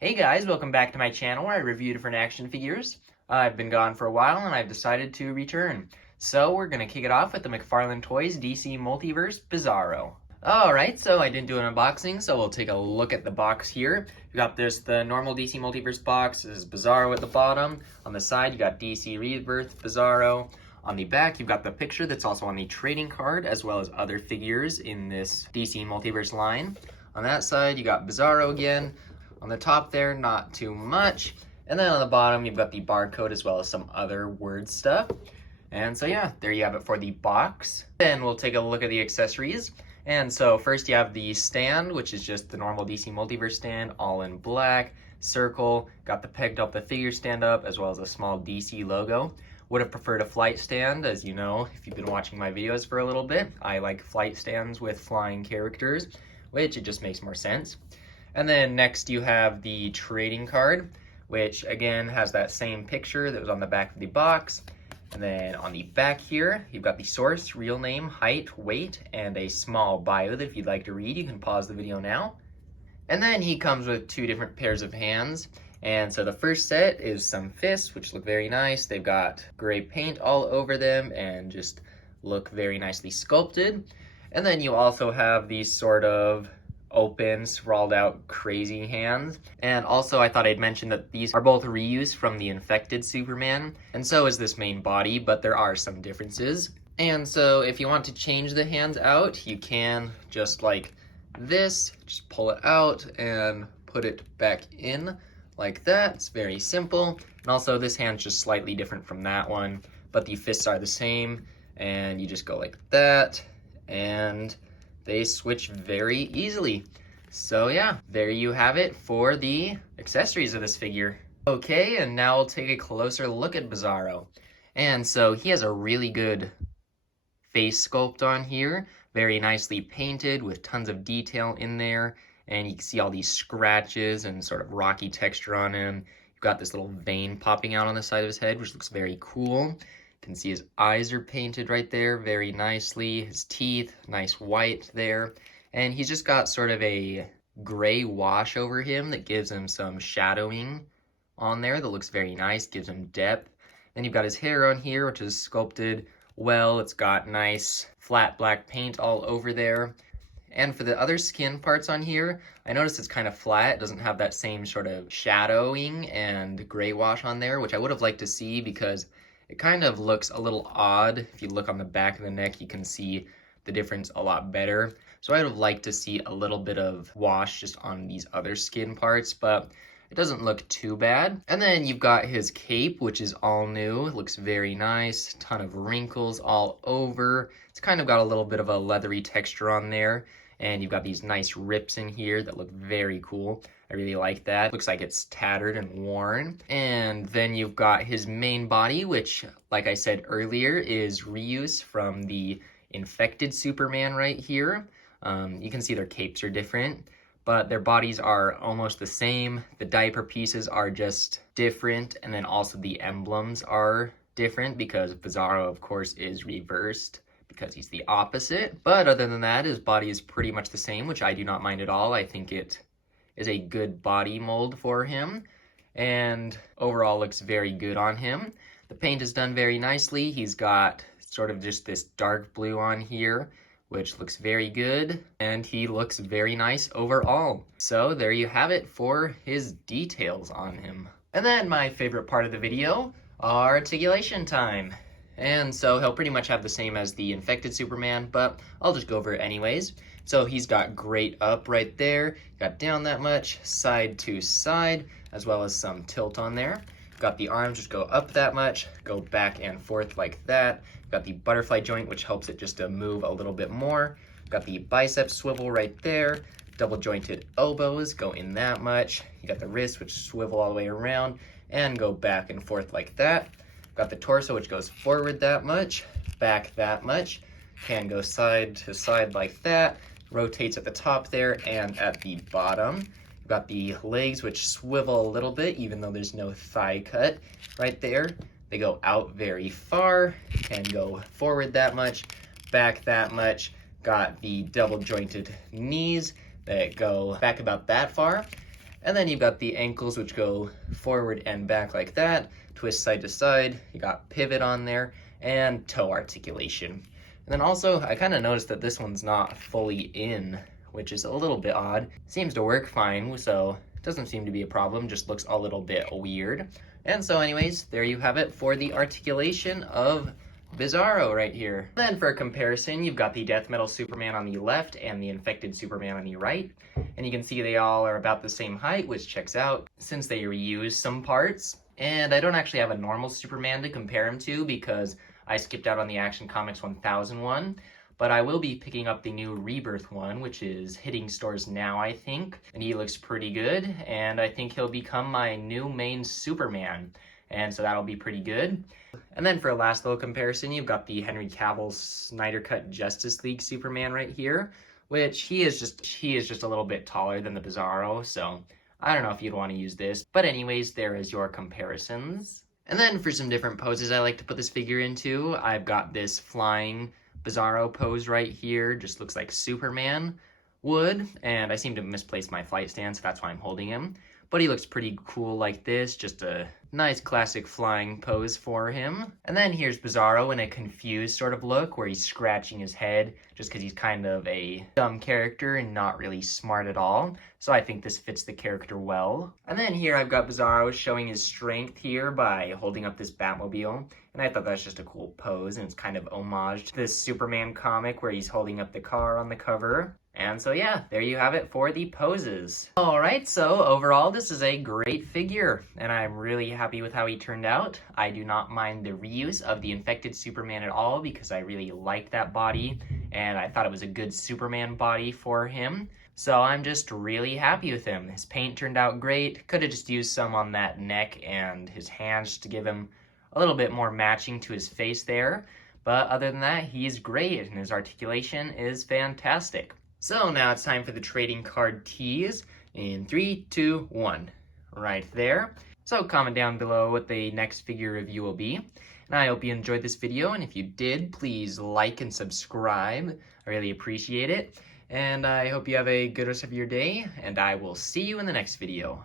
Hey guys, welcome back to my channel where I review different action figures. I've been gone for a while and I've decided to return. So we're going to kick it off with the McFarlane Toys DC Multiverse Bizarro. Alright, so I didn't do an unboxing, so we'll take a look at the box here. We got the normal DC Multiverse box. This is Bizarro at the bottom. On the side, you got DC Rebirth, Bizarro. On the back, you've got the picture that's also on the trading card, as well as other figures in this DC Multiverse line. On that side, you got Bizarro again. On the top there, not too much. And then on the bottom, you've got the barcode as well as some other word stuff. And so yeah, there you have it for the box. Then we'll take a look at the accessories. And so first you have the stand, which is just the normal DC Multiverse stand, all in black, circle, got the pegged up the figure stand up, as well as a small DC logo. Would have preferred a flight stand, as you know, if you've been watching my videos for a little bit. I like flight stands with flying characters, which it just makes more sense. And then next you have the trading card, which again has that same picture that was on the back of the box. And then on the back here, you've got the source, real name, height, weight, and a small bio that if you'd like to read, you can pause the video now. And then he comes with two different pairs of hands. And so the first set is some fists, which look very nice. They've got gray paint all over them and just look very nicely sculpted. And then you also have these sort of open, sprawled out, crazy hands. And also I thought I'd mention that these are both reused from the Infected Superman, and so is this main body, but there are some differences. And so if you want to change the hands out, you can just like this, just pull it out and put it back in like that. It's very simple. And also this hand's just slightly different from that one, but the fists are the same, and you just go like that, and they switch very easily. So yeah, there you have it for the accessories of this figure. Okay, and now we'll take a closer look at Bizarro. And so he has a really good face sculpt on here, very nicely painted with tons of detail in there. And you can see all these scratches and sort of rocky texture on him. You've got this little vein popping out on the side of his head, which looks very cool. You can see his eyes are painted right there very nicely. His teeth, nice white there. And he's just got sort of a gray wash over him that gives him some shadowing on there that looks very nice, gives him depth. Then you've got his hair on here, which is sculpted well. It's got nice flat black paint all over there. And for the other skin parts on here, I noticed it's kind of flat. It doesn't have that same sort of shadowing and gray wash on there, which I would have liked to see because it kind of looks a little odd. If you look on the back of the neck, you can see the difference a lot better. So I would have liked to see a little bit of wash just on these other skin parts, but it doesn't look too bad. And then you've got his cape, which is all new. It looks very nice. Ton of wrinkles all over. It's kind of got a little bit of a leathery texture on there. And you've got these nice rips in here that look very cool. I really like that. Looks like it's tattered and worn. And then you've got his main body, which, like I said earlier, is reuse from the Infected Superman right here. You can see their capes are different, but their bodies are almost the same. The diaper pieces are just different, and then also the emblems are different because Bizarro, of course, is reversed because he's the opposite. But other than that, his body is pretty much the same, which I do not mind at all. I think it is a good body mold for him, and overall looks very good on him. The paint is done very nicely. He's got sort of just this dark blue on here, which looks very good, and he looks very nice overall. So there you have it for his details on him. And then my favorite part of the video, articulation time. And so he'll pretty much have the same as the Infected Superman, but I'll just go over it anyways. So he's got great up right there, got down that much, side to side, as well as some tilt on there. Got the arms just go up that much, go back and forth like that. Got the butterfly joint, which helps it just to move a little bit more. Got the bicep swivel right there. Double jointed elbows go in that much. You got the wrists, which swivel all the way around and go back and forth like that. Got the torso, which goes forward that much, back that much. Can go side to side like that. Rotates at the top there and at the bottom. You've got the legs, which swivel a little bit, even though there's no thigh cut right there. They go out very far, can go forward that much, back that much. Got the double jointed knees that go back about that far. And then you've got the ankles, which go forward and back like that, twist side to side. You got pivot on there, and toe articulation. And then also, I kind of noticed that this one's not fully in, which is a little bit odd. Seems to work fine, so it doesn't seem to be a problem, just looks a little bit weird. And so anyways, there you have it for the articulation of Bizarro right here. Then for a comparison, you've got the Death Metal Superman on the left and the Infected Superman on the right. And you can see they all are about the same height, which checks out since they reuse some parts. And I don't actually have a normal Superman to compare him to because I skipped out on the Action Comics 1000 one. But I will be picking up the new Rebirth one, which is hitting stores now, I think. And he looks pretty good, and I think he'll become my new main Superman. And so that'll be pretty good. And then for a last little comparison, you've got the Henry Cavill Snyder Cut Justice League Superman right here, which he is just a little bit taller than the Bizarro, so I don't know if you'd want to use this. But anyways, there is your comparisons. And then for some different poses I like to put this figure into, I've got this flying Bizarro pose right here, just looks like Superman would, and I seem to misplace my flight stand, so that's why I'm holding him. But he looks pretty cool like this, just a nice classic flying pose for him. And then here's Bizarro in a confused sort of look where he's scratching his head just because he's kind of a dumb character and not really smart at all. So I think this fits the character well. And then here I've got Bizarro showing his strength here by holding up this Batmobile. And I thought that's just a cool pose, and it's kind of homage to this Superman comic where he's holding up the car on the cover. And so yeah, there you have it for the poses. Alright, so overall this is a great figure, and I'm really happy with how he turned out. I do not mind the reuse of the Infected Superman at all because I really liked that body, and I thought it was a good Superman body for him. So I'm just really happy with him. His paint turned out great. Could have just used some on that neck and his hands to give him a little bit more matching to his face there. But other than that, he's great, and his articulation is fantastic. So now it's time for the trading card tease in 3, 2, 1, right there. So comment down below what the next figure review will be. And I hope you enjoyed this video, and if you did, please like and subscribe. I really appreciate it. And I hope you have a good rest of your day, and I will see you in the next video.